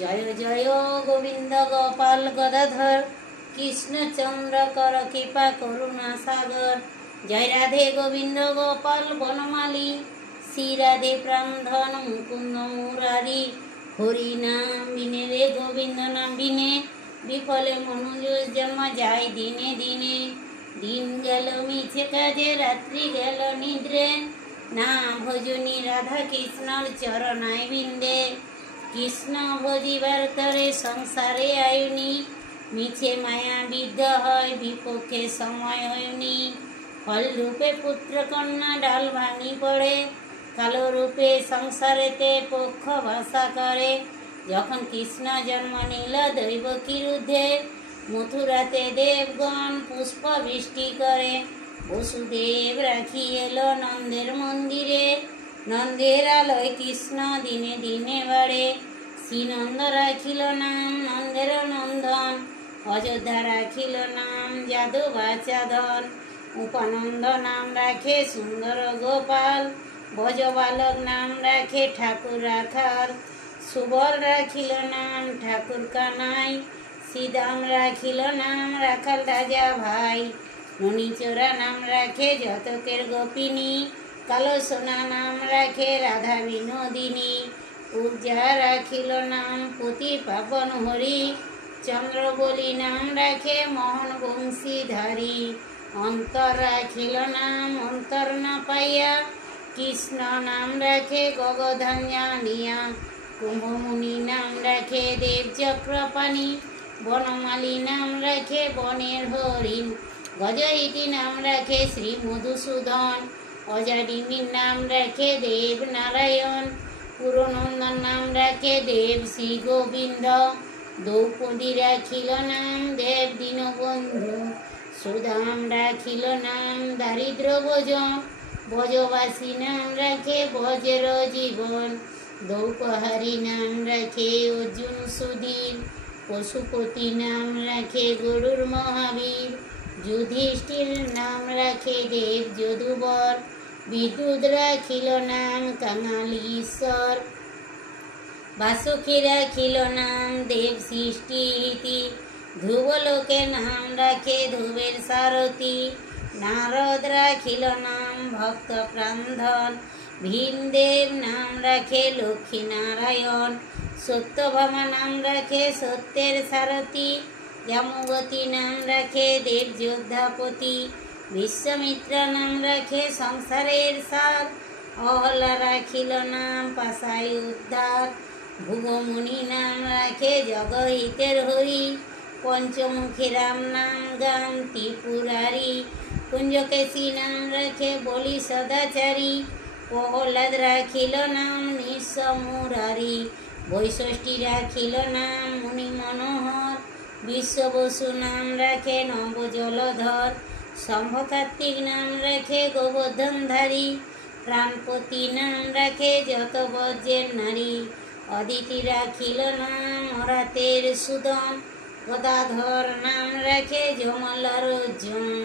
জয় জয় গোবিন্দ গোপাল গদাধর কৃষ্ণচন্দ্র কর কৃপা করুণা সাগর। জয় রাধে গোবিন্দ গোপাল বনমালী, শ্রী রাধে প্রাণধন মুকুন্দ মুরারি। হরি নাম বিনে রে গোবিন্দ নাম বিনে, বিফলে মনুজ জন্ম যায় দিনে দিনে। দিন গেল মিছে কাজে, রাত্রি গেল নিদ্রে, না ভজনী রাধা কৃষ্ণর চরণায় বিন্দে। কৃষ্ণ ভজিবার তরে সংসারে আয়ুনি, মিছে মায়া বিদ্ধ হয় বিপক্ষে সময় হয়নি। ফল রূপে পুত্র কন্যা ডাল ভাঙি পড়ে, কালো রূপে সংসারেতে পক্ষ ভাষা করে। যখন কৃষ্ণ জন্ম নিল দৈবকীর ঊর্ধ্বে, মথুরাতে দেবগণ পুষ্প বৃষ্টি করে। বসুদেব রাখি এলো নন্দের মন্দিরে, নন্দের আলোয় কৃষ্ণ দিনে দিনে বাড়ে। শ্রীনন্দ রাখিল নাম নন্দের নন্দন, অযোধ্যা রাখিল নাম যাদু বাচাধন। উপানন্দ নাম রাখে সুন্দর গোপাল, ব্রজবালক নাম রাখে ঠাকুর রাখাল। সুবল রাখিল নাম ঠাকুর কানাই, শ্রীদাম রাখিল নাম রাখাল রাজা ভাই। ননীচোরা নাম রাখে যতকের গোপিনী, কালো সোনা নাম রাখে রাধা বিনোদিনী। পূজা রাখিল নাম পতি পাবন হরি, চন্দ্রবলি নাম রাখে মোহন বংশীধারী। অন্তর রাখিল নাম অন্তর না পাইয়া, কৃষ্ণ নাম রাখে গগধাম জানিয়া। কুম্ভমুনি নাম রাখে দেব চক্রপাণি, বনমালী নাম রাখে বনের হরিণ। গজইতি নাম রাখে শ্রী মধুসূদন, অজাডিনীর নাম রাখে দেব নারায়ণ। পুরনন্দন নাম রাখে দেব শ্রী গোবিন্দ, দ্রৌপদী রাখিল নাম দেব দীনবন্ধু। সুদাম রাখিল নাম দারিদ্র ভোজন, ব্রজবাসী নাম রাখে ব্রজের জীবন। দ্রৌপহারী নাম রাখে অর্জুন সুধীর, পশুপতি নাম রাখে গরুর মহাবীর। যুধিষ্ঠির নাম রাখে দেব যদুবর, বিদ্যুৎ রাখিল নাম কাঙালি ঈশ্বর। বাসুকী রাখিল নাম দেব সৃষ্টি, ধ্রুবলোকে নাম রাখে ধ্রুবের সারথি। নারদ রাখিল নাম ভক্ত প্রাণধন, ভীমদেব নাম রাখে লক্ষ্মী নারায়ণ। সত্যভামা নাম রাখে সত্যের সারথি, জামবতী নাম রাখে দেব যোদ্ধাপতি। বিশ্বামিত্র নাম রাখে সংসারের সার, অহল্যা রাখিল নাম পাশায় উদ্ধার। ভুবমুনি নাম রাখে জগহিতের হরি, পঞ্চমুখী রাম নাম গান ত্রিপুরারি। কুঞ্জকেশী নাম রাখে বলি সদাচারী, প্রহ্লাদ রাখিল নাম নিঃস্ব মুরারি। বৈষষ্ঠী রাখিল নাম মুনি মনোহর, বিশ্ববসু নাম রাখে নব জলধর। শম্ভ কার্তিক নাম রাখে গোবর্ধনধারী, প্রাণপতি নাম রাখে যত বজ্রের নারী। অদিতি রাখিল নাম অরাতের সুদন, গদাধর নাম রাখে যমলার জন।